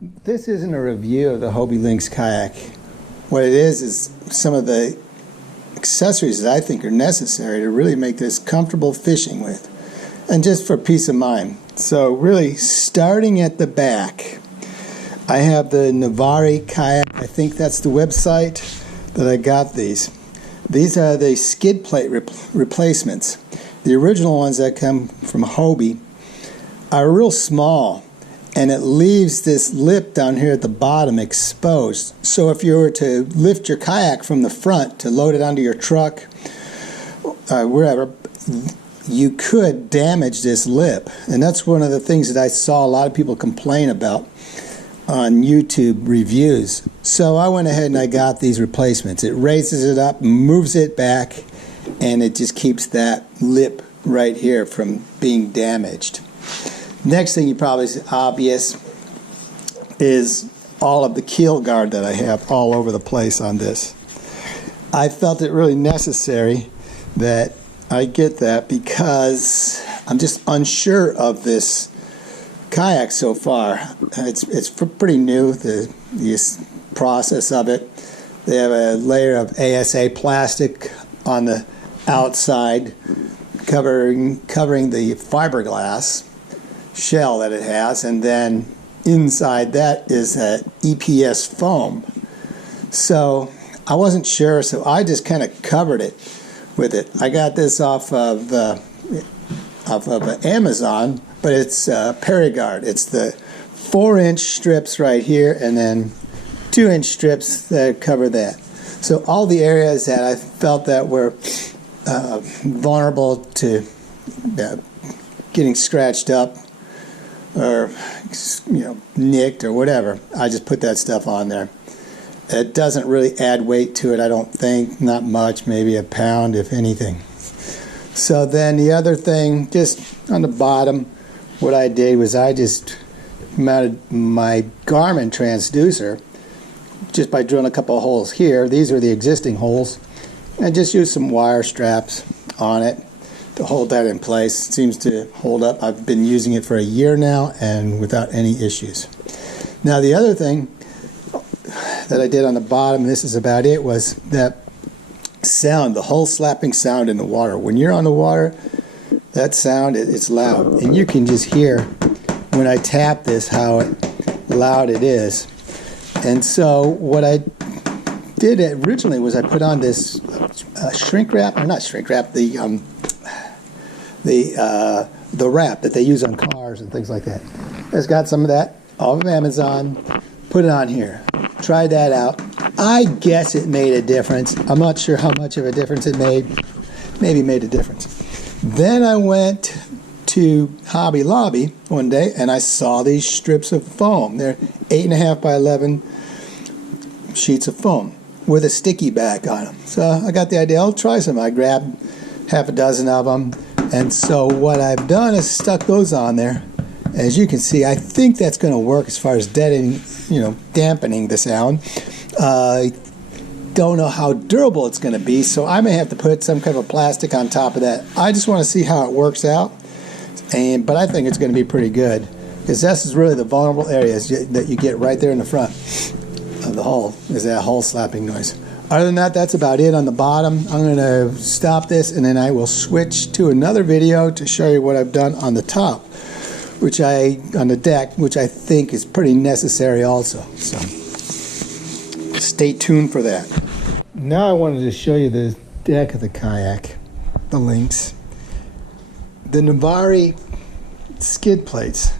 This isn't a review of the Hobie Lynx kayak. What it is some of the accessories that I think are necessary to really make this comfortable fishing with, and just for peace of mind. So really, starting at the back, I have the Navari Kayak. I think that's the website that I got these. These are the skid plate replacements. The original ones that come from Hobie are real small, and it leaves this lip down here at the bottom exposed. So if you were to lift your kayak from the front to load it onto your truck, wherever, you could damage this lip. And that's one of the things that I saw a lot of people complain about on YouTube reviews. So I went ahead and I got these replacements. It raises it up, moves it back, and it just keeps that lip right here from being damaged. Next thing you probably see obvious is all of the keel guard that I have all over the place on this. I felt it really necessary that I get that because I'm just unsure of this kayak so far. It's pretty new, the process of it. They have a layer of ASA plastic on the outside covering the fiberglass shell that it has, and then inside that is that EPS foam. So I wasn't sure, so I just kind of covered it with it. I got this off of Amazon, but it's Paragard. It's the 4-inch strips right here, and then 2-inch strips that cover that. So all the areas that I felt that were vulnerable to getting scratched up or nicked or whatever, I just put that stuff on there. It doesn't really add weight to it, I don't think. Not much, maybe a pound if anything. So then the other thing, just on the bottom, what I did was I just mounted my Garmin transducer just by drilling a couple of holes here. These are the existing holes, and just used some wire straps on it to hold that in place. It seems to hold up. I've been using it for a year now and without any issues. Now the other thing that I did on the bottom, and this is about it, was that sound, the hull slapping sound in the water. When you're on the water, that sound, it's loud. And you can just hear when I tap this how loud it is. And so what I did originally was I put on this shrink wrap, or not shrink wrap, the wrap that they use on cars and things like that. It's got some of that off of Amazon. Put it on here. Tried that out. I guess it made a difference. I'm not sure how much of a difference it made. Maybe made a difference. Then I went to Hobby Lobby one day and I saw these strips of foam. They're 8.5 by 11 sheets of foam with a sticky back on them. So I got the idea, I'll try some. I grabbed half a dozen of them. And so what I've done is stuck those on there. As you can see, I think that's going to work as far as dampening the sound. I don't know how durable it's going to be, so I may have to put some kind of a plastic on top of that. I just want to see how it works out, but I think it's going to be pretty good, because this is really the vulnerable areas that you get right there in the front of the hull, is that hull slapping noise. Other than that, that's about it on the bottom. I'm going to stop this, and then I will switch to another video to show you what I've done on the top, on the deck, which I think is pretty necessary also. So stay tuned for that. Now I wanted to show you the deck of the kayak, the Lynx. The Navari skid plates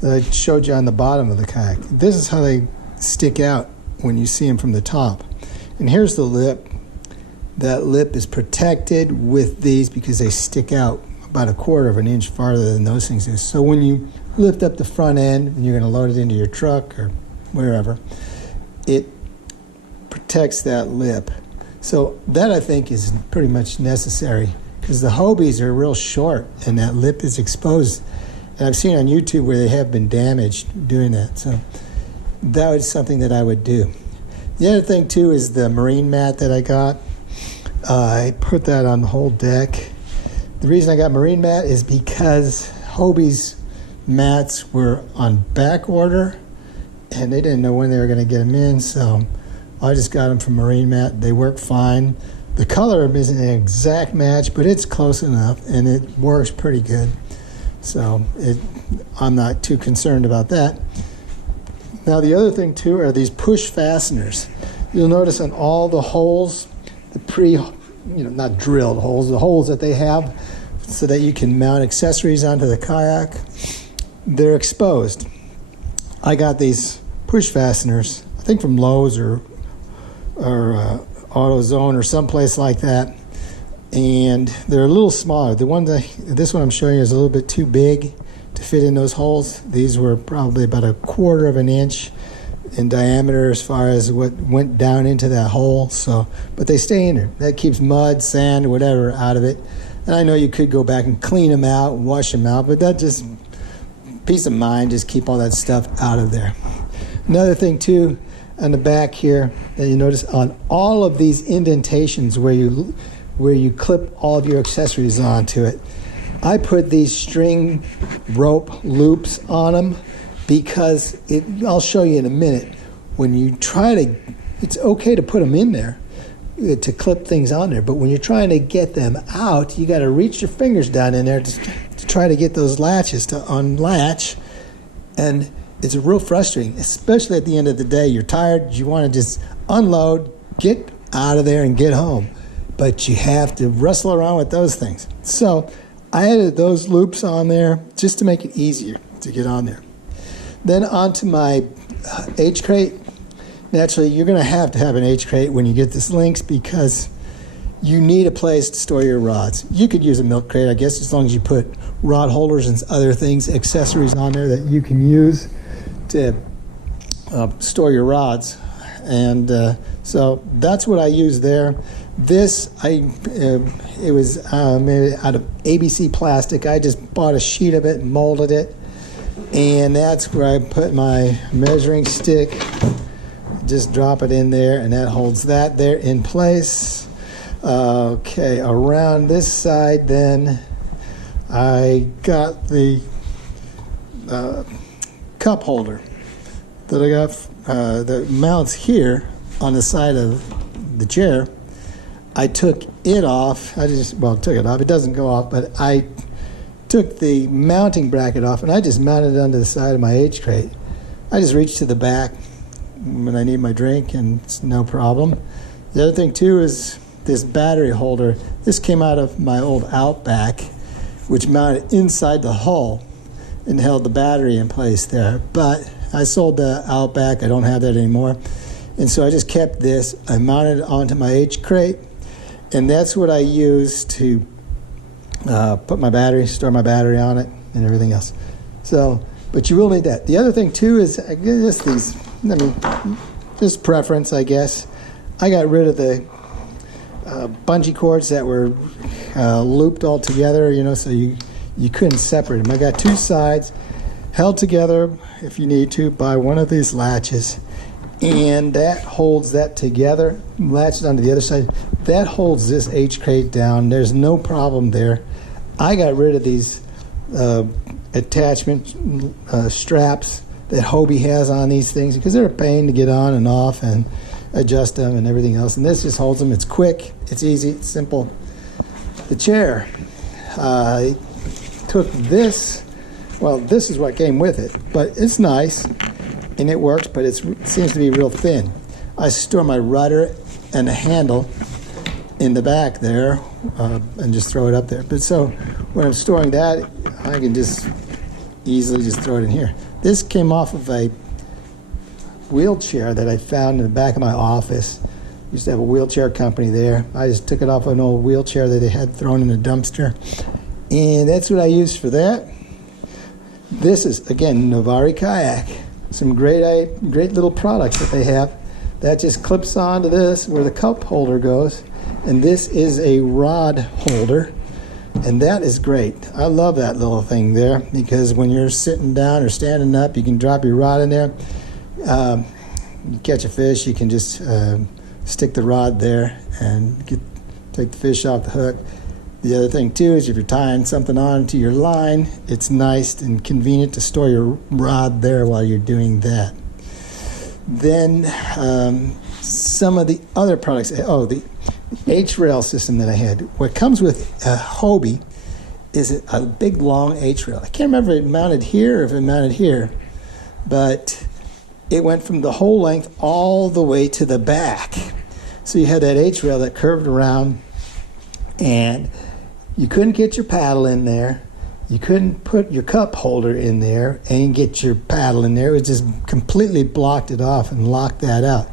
that I showed you on the bottom of the kayak. This is how they stick out when you see them from the top. And here's the lip. That lip is protected with these because they stick out about 1/4 inch farther than those things do. So when you lift up the front end and you're going to load it into your truck or wherever, it protects that lip. So that, I think, is pretty much necessary, because the Hobies are real short and that lip is exposed. And I've seen on YouTube where they have been damaged doing that. So that was something that I would do. The other thing too is the marine mat that I got. I put that on the whole deck. The reason I got marine mat is because Hobie's mats were on back order, and they didn't know when they were going to get them in, so I just got them from Marine Mat. They work fine. The color isn't an exact match, but it's close enough, and it works pretty good. So I'm not too concerned about that. Now the other thing too are these push fasteners. You'll notice on all the holes, the not drilled holes, the holes that they have so that you can mount accessories onto the kayak, they're exposed. I got these push fasteners, I think from Lowe's or AutoZone or someplace like that, and they're a little smaller. This one I'm showing you is a little bit too big to fit in those holes. These were probably about 1/4 of an inch in diameter as far as what went down into that hole. So, but they stay in there. That keeps mud, sand, whatever out of it. And I know you could go back and clean them out, wash them out, but that just peace of mind, just keep all that stuff out of there. Another thing too, on the back here, that you notice on all of these indentations where you clip all of your accessories onto it, I put these string rope loops on them because I'll show you in a minute. When you it's okay to put them in there to clip things on there, but when you're trying to get them out, you got to reach your fingers down in there to try to get those latches to unlatch, and it's real frustrating, especially at the end of the day. You're tired, you want to just unload, get out of there and get home, but you have to wrestle around with those things. So I added those loops on there just to make it easier to get on there. Then onto my H crate. Naturally, you're going to have an H crate when you get this Lynx because you need a place to store your rods. You could use a milk crate, I guess, as long as you put rod holders and other things, accessories on there that you can use to store your rods. And so that's what I use there. This, it was made out of ABC plastic. I just bought a sheet of it and molded it. And that's where I put my measuring stick. Just drop it in there, and that holds that there in place. Okay, around this side then, I got the cup holder that I got that mounts here on the side of the chair. I took it off. Took it off. It doesn't go off, but I took the mounting bracket off, and I just mounted it onto the side of my H crate. I just reach to the back when I need my drink, and it's no problem. The other thing too is this battery holder. This came out of my old Outback, which mounted inside the hull and held the battery in place there. But I sold the Outback. I don't have that anymore. And so I just kept this. I mounted it onto my H crate, and that's what I use to put my battery, store my battery on it, and everything else. So, but you will need that. The other thing too is, I guess just preference, I guess. I got rid of the bungee cords that were looped all together, so you couldn't separate them. I got two sides held together, if you need to, by one of these latches, and that holds that together, latches onto the other side. That holds this H crate down. There's no problem there. I got rid of these attachment straps that Hobie has on these things because they're a pain to get on and off and adjust them and everything else. And this just holds them. It's quick, it's easy, it's simple. The chair, I took this. Well, this is what came with it, but it's nice and it works, but it seems to be real thin. I store my rudder and the handle in the back there and just throw it up there. But so when I'm storing that, I can just easily just throw it in here. This came off of a wheelchair that I found in the back of my office. Used to have a wheelchair company there. I just took it off an old wheelchair that they had thrown in a dumpster. And that's what I use for that. This is, again, Novari Kayak. Some great little products that they have. That just clips onto this where the cup holder goes. And this is a rod holder. And that is great. I love that little thing there because when you're sitting down or standing up, you can drop your rod in there. You catch a fish, you can just stick the rod there and take the fish off the hook. The other thing too is if you're tying something on to your line, it's nice and convenient to store your rod there while you're doing that. Then some of the other products. Oh, the H-rail system that I had. What comes with a Hobie is a big long H-rail. I can't remember if it mounted here or if it mounted here, but it went from the whole length all the way to the back. So you had that H-rail that curved around, and you couldn't get your paddle in there. You couldn't put your cup holder in there and get your paddle in there. It just completely blocked it off and locked that out.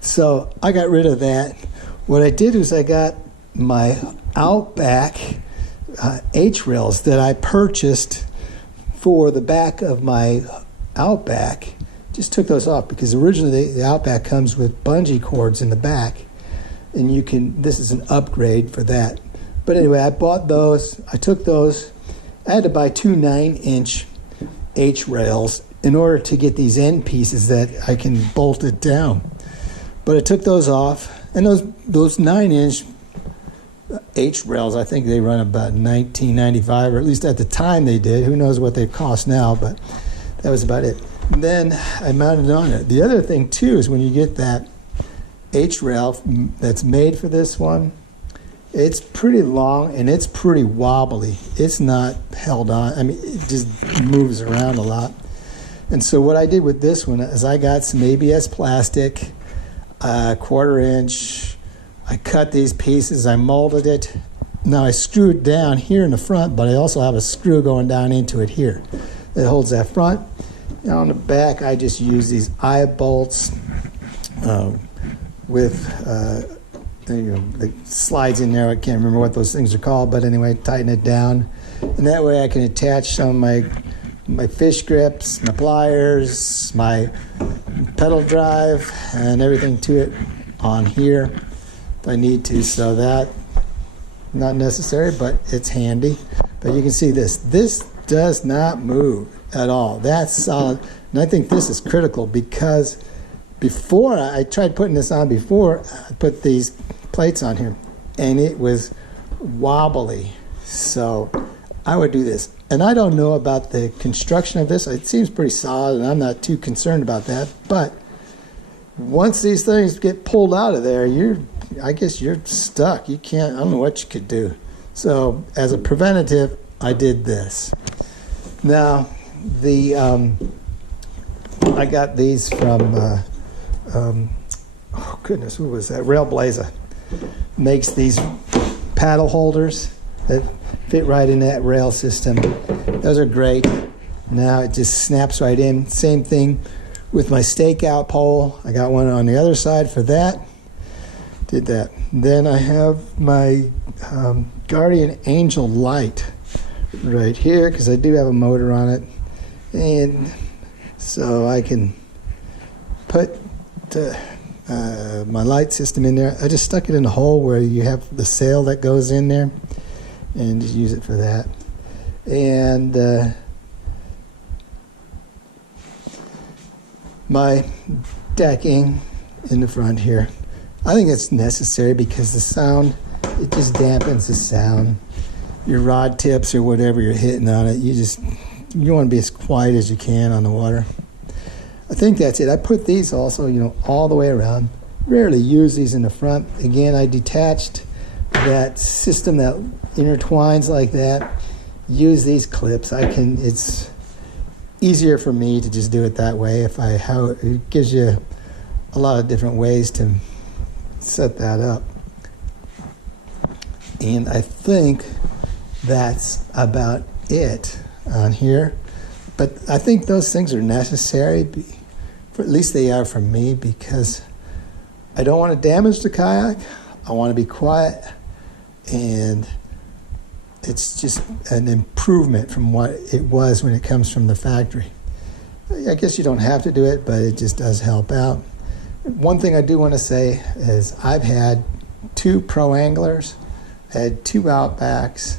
So I got rid of that. What I did was I got my Outback H-rails that I purchased for the back of my Outback. Just took those off because originally the Outback comes with bungee cords in the back, and you can. This is an upgrade for that. But anyway, I bought those. I took those. I had to buy 2 9-inch H-rails in order to get these end pieces that I can bolt it down. But I took those off, and those 9-inch H-rails, I think they run about $19.95, or at least at the time they did. Who knows what they cost now, but that was about it. And then I mounted on it. The other thing, too, is when you get that H-rail that's made for this one, it's pretty long and it's pretty wobbly. It's not held on. I mean, it just moves around a lot. And so what I did with this one is I got some ABS plastic, 1/4 inch. I cut these pieces. I molded it. Now I screwed down here in the front, but I also have a screw going down into it here that holds that front. Now on the back, I just use these eye bolts with the slides in there. I can't remember what those things are called, but anyway, tighten it down, and that way I can attach some of my fish grips, my pliers, my pedal drive, and everything to it on here if I need to. So that, not necessary, but it's handy. But you can see this does not move at all. That's solid, and I think this is critical because before I tried putting this on before, I put these plates on here, and it was wobbly. So I would do this. And I don't know about the construction of this. It seems pretty solid, and I'm not too concerned about that. But once these things get pulled out of there, I guess you're stuck. You can't, I don't know what you could do. So as a preventative, I did this. Now, I got these from, oh goodness, who was that? Railblazer makes these paddle holders that fit right in that rail system. Those are great. Now it just snaps right in. Same thing with my stakeout pole. I got one on the other side for that. Did that. Then I have my Guardian Angel light right here because I do have a motor on it. And so I can put my light system in there. I just stuck it in a hole where you have the sail that goes in there, and just use it for that. And my decking in the front here, I think it's necessary because the sound, it just dampens the sound. Your rod tips or whatever you're hitting on it, you want to be as quiet as you can on the water. I think that's it. I put these also, all the way around. Rarely use these in the front. Again, I detached that system that intertwines like that. Use these clips. It's easier for me to just do it that way. It gives you a lot of different ways to set that up. And I think that's about it on here. But I think those things are necessary, at least they are for me, because I don't want to damage the kayak. I want to be quiet, and it's just an improvement from what it was when it comes from the factory. I guess you don't have to do it, but it just does help out. One thing I do want to say is I've had 2 Pro Anglers, I had 2 Outbacks,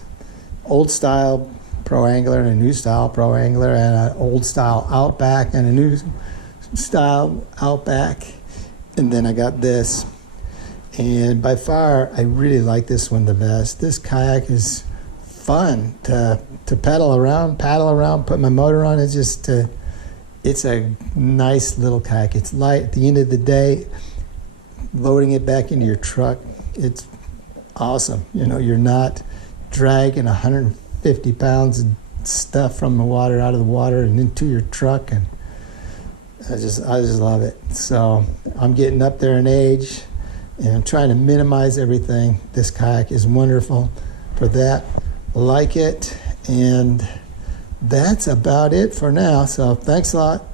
old style Pro Angler and a new style Pro Angler, and an old style Outback and a new style Outback, and then I got this. And by far, I really like this one the best. This kayak is fun to paddle around, put my motor on. It's just, it's a nice little kayak. It's light. At the end of the day, loading it back into your truck, it's awesome. You know, you're not dragging 150 pounds of stuff from the water out of the water and into your truck, and I just love it. So I'm getting up there in age, and I'm trying to minimize everything. This kayak is wonderful for that. Like it, and that's about it for now. So thanks a lot.